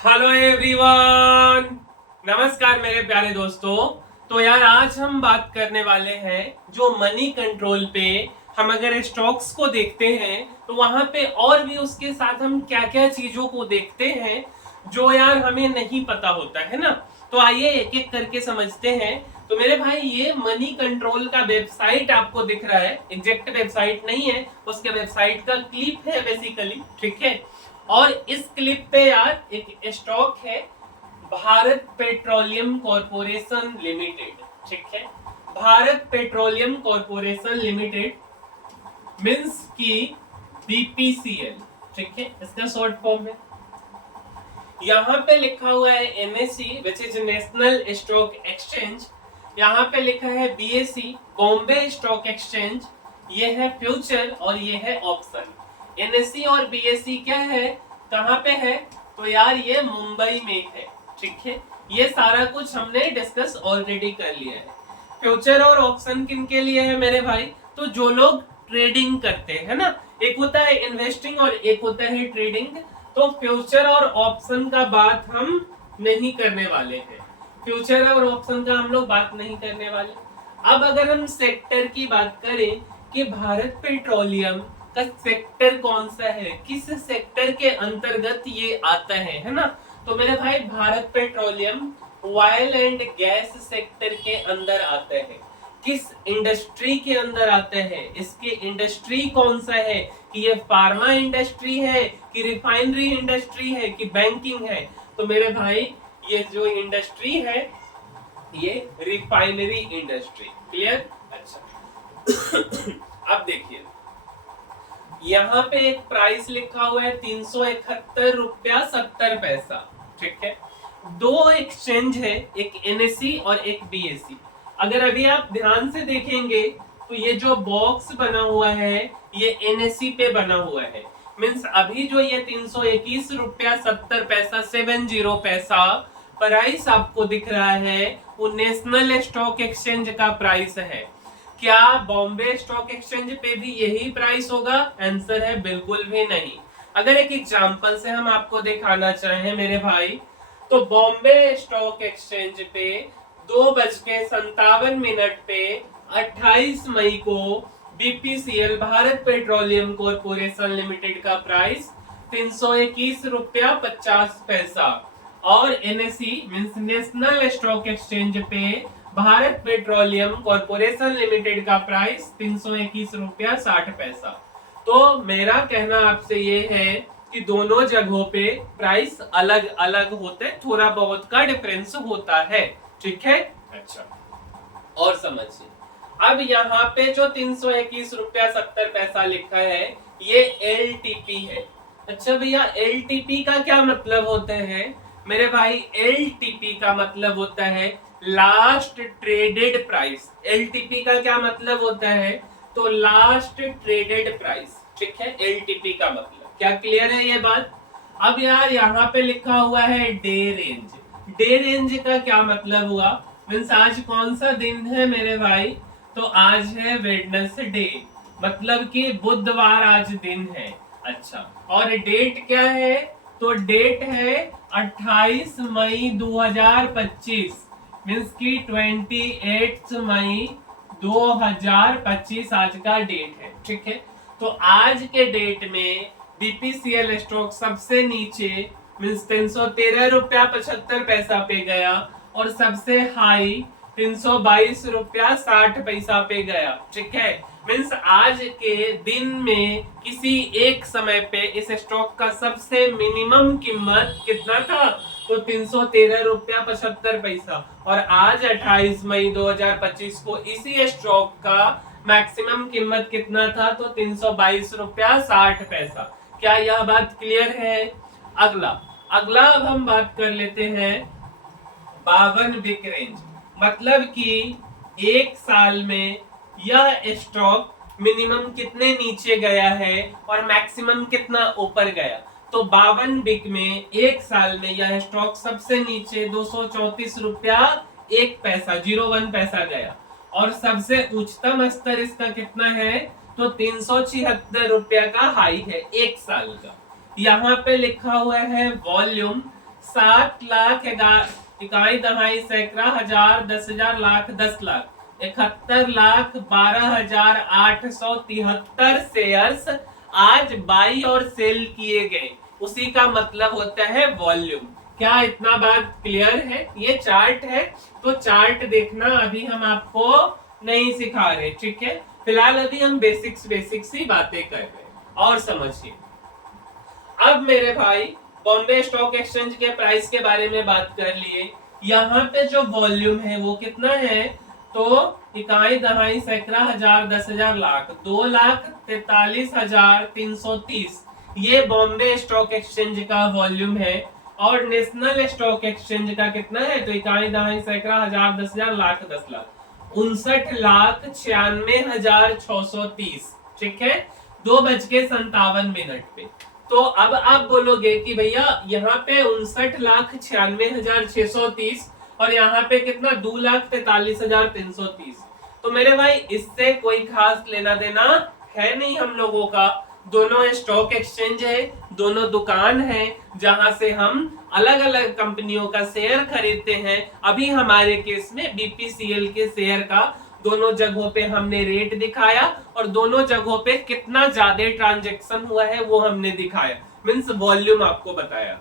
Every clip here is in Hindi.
हेलो एवरीवन, नमस्कार मेरे प्यारे दोस्तों। तो यार आज हम बात करने वाले हैं जो मनी कंट्रोल पे हम अगर स्टॉक्स को देखते हैं तो वहां पे और भी उसके साथ हम क्या क्या चीजों को देखते हैं जो यार हमें नहीं पता होता है ना। तो आइए एक एक करके समझते हैं। तो मेरे भाई ये मनी कंट्रोल का वेबसाइट आपको दिख रहा है, एग्जैक्ट वेबसाइट नहीं है, उसके वेबसाइट का क्लिप है बेसिकली, ठीक है। और इस क्लिप पे यार एक स्टॉक है भारत पेट्रोलियम कॉरपोरेशन लिमिटेड, ठीक है। Bharat petroleum corporation limited means की बीपीसीएल, ठीक है, इसका शॉर्ट फॉर्म है। यहाँ पे लिखा हुआ है NSE which is national stock exchange, यहाँ पे लिखा है बीएसई बॉम्बे स्टॉक एक्सचेंज, ये है फ्यूचर और ये है ऑप्शन। एनएसई और बीएसई क्या है, कहाँ पे है, तो यार ये मुंबई में है, ठीक है। ये सारा कुछ हमने डिस्कस ऑलरेडी कर लिया है। फ्यूचर और ऑप्शन किन के लिए है मेरे भाई, तो जो लोग ट्रेडिंग करते हैं ना, एक होता है इन्वेस्टिंग और एक होता है ट्रेडिंग। तो फ्यूचर और ऑप्शन का बात हम नहीं करने वाले हैं, फ्यूचर और ऑप्शन का हम लोग बात नहीं करने वाले। अब अगर हम सेक्टर की बात करें कि भारत पेट्रोलियम का सेक्टर कौन सा है, किस सेक्टर के अंतर्गत ये आता है ना। तो मेरे भाई Bharat petroleum oil and gas sector के अंदर आता है। किस इंडस्ट्री के अंदर आते हैं, इसके इंडस्ट्री कौन सा है, कि ये फार्मा इंडस्ट्री है, कि रिफाइनरी इंडस्ट्री है, कि बैंकिंग है। तो मेरे भाई ये जो इंडस्ट्री है ये रिफाइनरी इंडस्ट्री, क्लियर। अच्छा अब देखिए यहाँ पे एक प्राइस लिखा हुआ है 371 रुपया 70 पैसा, ठीक है। दो एक्सचेंज है, एक एनएसई और एक बीएसई। अगर अभी आप ध्यान से देखेंगे तो ये जो बॉक्स बना हुआ है ये एनएसई पे बना हुआ है। मींस अभी जो ये 321 रुपया 70 पैसा 70 पैसा प्राइस आपको दिख रहा है वो नेशनल स्टॉक एक्सचेंज का प्राइस है। क्या बॉम्बे स्टॉक एक्सचेंज पे भी यही प्राइस होगा, आंसर है बिल्कुल भी नहीं। अगर एक एग्जांपल से हम आपको दिखाना चाहें मेरे भाई, तो बॉम्बे स्टॉक एक्सचेंज पे 2:57 पे 28 मई को BPCL Bharat petroleum corporation limited का प्राइस 321 रुपया 50 पैसा और NSE means national stock exchange पे भारत पेट्रोलियम कॉरपोरेशन लिमिटेड का प्राइस 321 रुपया 60 पैसा। तो मेरा कहना आपसे ये है कि दोनों जगहों पे प्राइस अलग अलग होते हैं, थोड़ा बहुत का डिफरेंस होता है, ठीक है। अच्छा और समझिए, अब यहाँ पे जो 321 रुपया 70 पैसा लिखा है ये एलटीपी है। अच्छा भैया एलटीपी का क्या मतलब होता है मेरे भाई, एलटीपी का मतलब होता है लास्ट ट्रेडेड प्राइस। एलटीपी का क्या मतलब होता है, तो लास्ट ट्रेडेड प्राइस, ठीक है। एलटीपी का मतलब क्या, क्लियर है ये बात। अब यार यहाँ पे लिखा हुआ है डे रेंज। डे रेंज का क्या मतलब हुआ, मीन्स आज कौन सा दिन है मेरे भाई, तो आज है वेडनेसडे, मतलब कि बुधवार आज दिन है। अच्छा और डेट क्या है, तो डेट है 28 मई 2025, मीन्स की 28 मई 2025 आज का डेट है, ठीक है। तो आज के डेट में बीपीसीएल स्टॉक सबसे नीचे मीन्स 313 रुपया 75 पैसा पे गया और सबसे हाई 322 रुपया 60 पैसा पे गया, ठीक है। मीन्स आज के दिन में किसी एक समय पे इस स्टॉक का सबसे मिनिमम कीमत कितना था, तो 313 रुपया 75 पैसा और आज 28 मई 2025 को इसी स्टॉक का मैक्सिमम कीमत कितना था, तो 322 रुपया 60 पैसा। क्या यह बात क्लियर है। अगला अगला अब हम बात कर लेते हैं 52 बिग रेंज, मतलब कि एक साल में यह स्टॉक मिनिमम कितने नीचे गया है और मैक्सिमम कितना ऊपर गया। तो 52 बिग में एक साल में यह स्टॉक सबसे नीचे 234 रुपया 1 पैसा 01 पैसा गया और सबसे उच्चतम स्तर इसका कितना है, तो 376 रुपया का हाई है एक साल का। यहाँ पे लिखा हुआ है वॉल्यूम 7 लाख, इकाई दहाई सैकड़ा हजार 10,000 लाख 10 लाख 71 लाख 12,873 शेयर्स आज बाई और सेल किए गए। उसी का मतलब होता है वॉल्यूम। क्या इतना बात क्लियर है? ये चार्ट है, तो चार्ट देखना अभी हम आपको नहीं सिखा रहे, ठीक है। फिलहाल अभी हम बेसिक्स ही बातें कर रहे हैं। और समझिए, अब मेरे भाई बॉम्बे स्टॉक एक्सचेंज के प्राइस के बारे में बात कर लिए। यहाँ पे जो वॉल्यूम है वो कितना है? तो इकाई दहाई सैकड़ा हजार 10,000 लाख 2,43,330 ये बॉम्बे स्टॉक एक्सचेंज का वॉल्यूम है। और नेशनल स्टॉक एक्सचेंज का कितना है? तो इकाई दहाई सैकड़ा हजार 10,000 लाख 10 लाख 59,96,630, ठीक है, 2:57 पे। तो अब आप बोलोगे कि भैया यहाँ पे 59,96,630 और यहाँ पे कितना 2,43,330। तो मेरे भाई इससे कोई खास लेना देना है नहीं हम लोगों का। दोनों स्टॉक एक्सचेंज है, दोनों दुकान है जहां से हम अलग अलग कंपनियों का शेयर खरीदते हैं। अभी हमारे केस में बीपीसीएल के शेयर का दोनों जगहों पे हमने रेट दिखाया और दोनों जगहों पे कितना ज्यादा ट्रांजैक्शन हुआ है वो हमने दिखाया, मींस वॉल्यूम आपको बताया।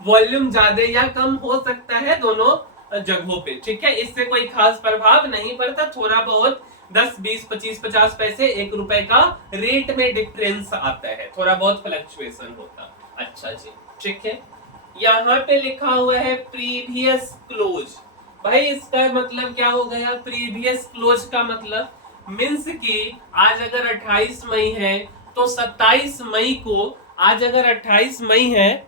वॉल्यूम ज्यादा या कम हो सकता है दोनों जगहों पे, ठीक है। इससे कोई खास प्रभाव नहीं पड़ता, थोड़ा बहुत 10, 20, 25, 50 पैसे 1 रुपए का रेट में डिफरेंस आता है, थोड़ा बहुत फ्लक्चुएशन होता। अच्छा जी, ठीक है। यहाँ पे लिखा हुआ है प्रीवियस क्लोज। भाई इसका मतलब क्या हो गया? प्रीवियस क्लोज का मतलब मीन्स कि आज अगर 28 मई है तो 27 मई को, आज अगर 28 मई है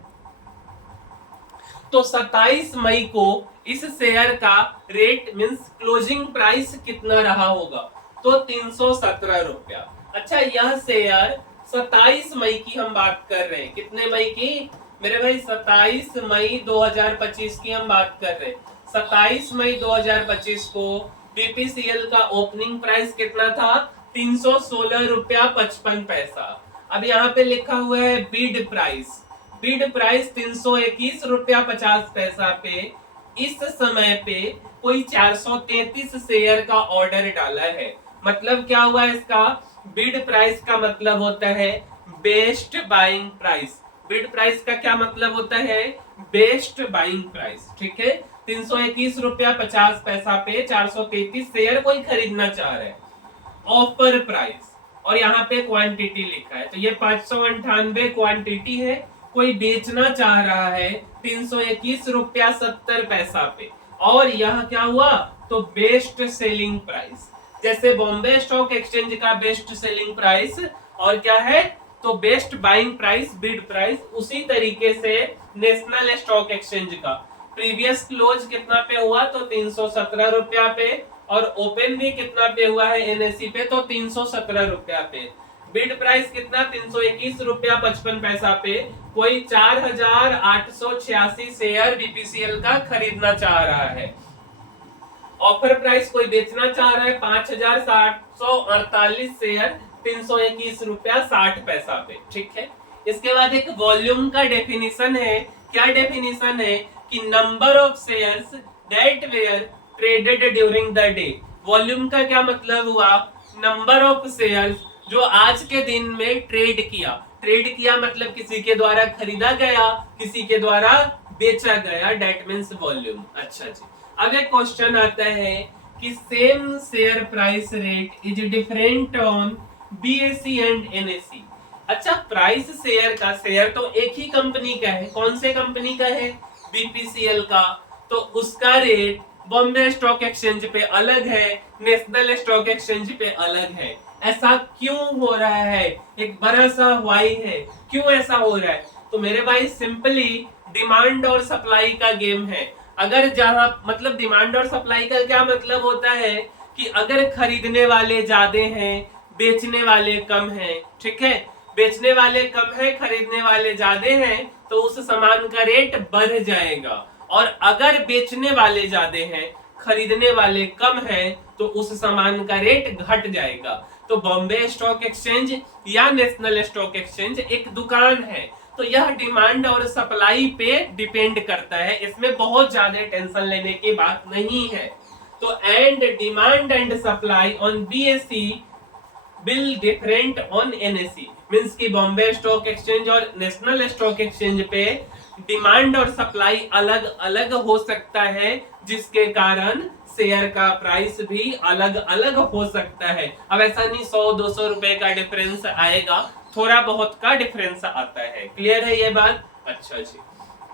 तो 27 मई को इस शेयर का रेट मींस क्लोजिंग प्राइस कितना रहा होगा? तो 317 रुपया। अच्छा, यह शेयर 27 मई की हम बात कर रहे हैं। कितने मई की मेरे भाई? 27 मई 2025 की हम बात कर रहे हैं। 27 मई 2025 को बीपीसीएल का ओपनिंग प्राइस कितना था? 316 रुपया 55 पैसा। अब यहाँ पे लिखा हुआ है बिड प्राइस। बिड प्राइस 321 रुपया 50 पैसा पे इस समय पे कोई 433 शेयर का ऑर्डर डाला है। मतलब क्या हुआ इसका? बिड प्राइस का मतलब होता है best buying price. Bid price का क्या मतलब होता है? बेस्ट बाइंग प्राइस, ठीक है। 321 रुपया 50 पैसा पे 433 शेयर कोई खरीदना चाह रहा है। ऑफर प्राइस और यहाँ पे क्वांटिटी लिखा है, तो ये 598 क्वांटिटी है, कोई बेचना चाह रहा है 321 रुपया 70 पैसा पे। और यह क्या हुआ? तो बेस्ट सेलिंग प्राइस, जैसे बॉम्बे स्टॉक एक्सचेंज का बेस्ट सेलिंग प्राइस और क्या है? तो best buying price, bid price, उसी तरीके से नेशनल स्टॉक एक्सचेंज का प्रीवियस क्लोज कितना पे हुआ? तो 317 रुपया पे। और ओपन भी कितना पे हुआ है एनएससी पे? तो 317 रुपया पे। बिड प्राइस कितना? 321 रुपया 55 पैसा पे। कोई 4,886 शेयर बीपीसीएल का खरीदना चाह रहा है। ऑफर प्राइस कोई बेचना चाह रहा है 5,748 शेयर 321 रुपया 60 पैसा पे, ठीक है। इसके बाद एक वॉल्यूम का डेफिनेशन है। क्या डेफिनेशन है? कि number of shares that were traded during the day. Volume का क्या मतलब हुआ? नंबर ऑफ शेयर्स जो आज के दिन में ट्रेड किया। ट्रेड किया मतलब किसी के द्वारा खरीदा गया, किसी के द्वारा बेचा गया, दैट मींस वॉल्यूम। अच्छा जी, अब एक क्वेश्चन आता है कि same share price rate is different on BSE and NSE. अच्छा, प्राइस शेयर का, शेयर तो एक ही कंपनी का है, कौन से कंपनी का है? बीपीसीएल का। तो उसका रेट बॉम्बे स्टॉक एक्सचेंज पे अलग है, नेशनल स्टॉक एक्सचेंज पे अलग है। ऐसा क्यों हो रहा है? एक बड़ा सा वाई है, क्यों ऐसा हो रहा है? तो मेरे भाई सिंपली डिमांड और सप्लाई का गेम है। अगर जहां मतलब डिमांड और सप्लाई का क्या मतलब होता है कि अगर खरीदने वाले ज्यादा हैं, बेचने वाले कम हैं, ठीक है। बेचने वाले कम है, खरीदने वाले ज्यादा हैं, तो उस सामान का रेट बढ़ जाएगा। और अगर बेचने वाले ज्यादा हैं, खरीदने वाले कम हैं, तो उस सामान का रेट घट जाएगा। तो बॉम्बे स्टॉक एक्सचेंज या नेशनल स्टॉक एक्सचेंज एक दुकान है, तो यह डिमांड और सप्लाई पे डिपेंड करता है, इसमें बहुत ज्यादा टेंशन लेने की बात नहीं है। तो and demand and supply on BSE will different on NSE, means कि बॉम्बे स्टॉक एक्सचेंज और नेशनल स्टॉक एक्सचेंज पे डिमांड और सप्लाई अलग अलग हो सकता है, जिसके कारण शेयर का प्राइस भी अलग अलग हो सकता है। अब ऐसा नहीं 100-200 रुपए का डिफरेंस आएगा, थोड़ा बहुत का डिफरेंस आता है। क्लियर है ये बात? अच्छा जी।